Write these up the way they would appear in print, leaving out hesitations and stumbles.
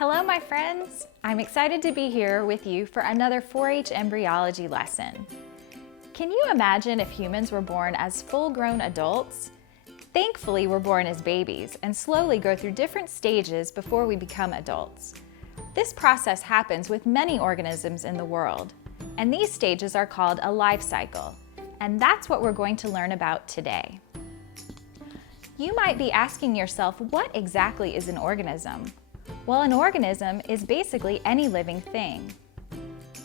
Hello, my friends! I'm excited to be here with you for another 4-H embryology lesson. Can you imagine if humans were born as full-grown adults? Thankfully, we're born as babies and slowly go through different stages before we become adults. This process happens with many organisms in the world, and these stages are called a life cycle, and that's what we're going to learn about today. You might be asking yourself, what exactly is an organism? Well, an organism is basically any living thing.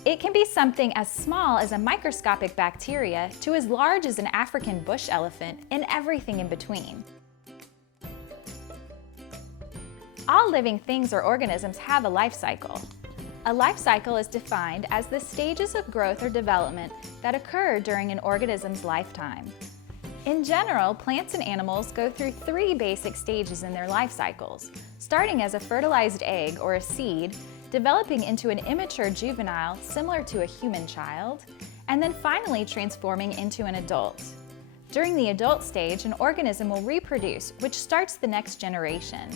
It can be something as small as a microscopic bacteria to as large as an African bush elephant and everything in between. All living things or organisms have a life cycle. A life cycle is defined as the stages of growth or development that occur during an organism's lifetime. In general, plants and animals go through 3 basic stages in their life cycles, starting as a fertilized egg or a seed, developing into an immature juvenile similar to a human child, and then finally transforming into an adult. During the adult stage, an organism will reproduce, which starts the next generation.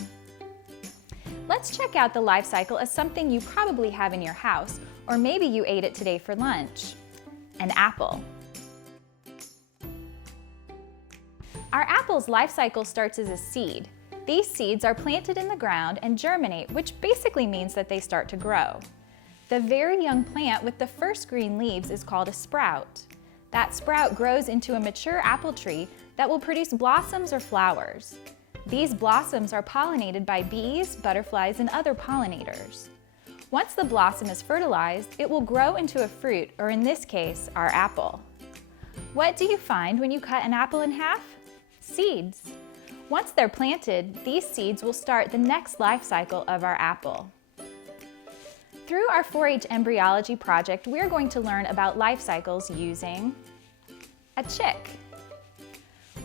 Let's check out the life cycle as something you probably have in your house, or maybe you ate it today for lunch. An apple. Our apple's life cycle starts as a seed. These seeds are planted in the ground and germinate, which basically means that they start to grow. The very young plant with the first green leaves is called a sprout. That sprout grows into a mature apple tree that will produce blossoms or flowers. These blossoms are pollinated by bees, butterflies, and other pollinators. Once the blossom is fertilized, it will grow into a fruit, or in this case, our apple. What do you find when you cut an apple in half? Seeds. Once they're planted, these seeds will start the next life cycle of our apple. Through our 4-H embryology project, we're going to learn about life cycles using a chick.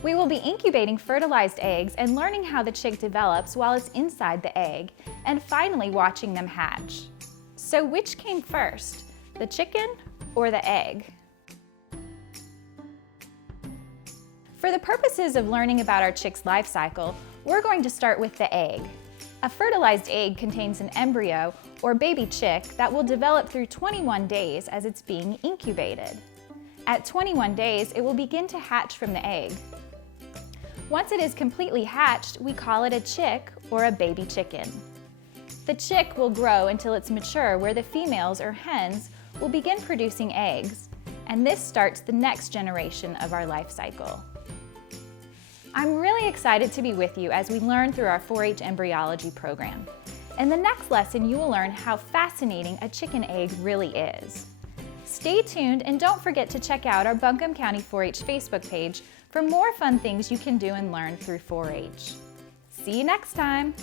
We will be incubating fertilized eggs and learning how the chick develops while it's inside the egg, and finally watching them hatch. So which came first, the chicken or the egg? For the purposes of learning about our chick's life cycle, we're going to start with the egg. A fertilized egg contains an embryo, or baby chick, that will develop through 21 days as it's being incubated. At 21 days, it will begin to hatch from the egg. Once it is completely hatched, we call it a chick or a baby chicken. The chick will grow until it's mature, where the females or hens will begin producing eggs, and this starts the next generation of our life cycle. I'm really excited to be with you as we learn through our 4-H embryology program. In the next lesson, you will learn how fascinating a chicken egg really is. Stay tuned and don't forget to check out our Buncombe County 4-H Facebook page for more fun things you can do and learn through 4-H. See you next time!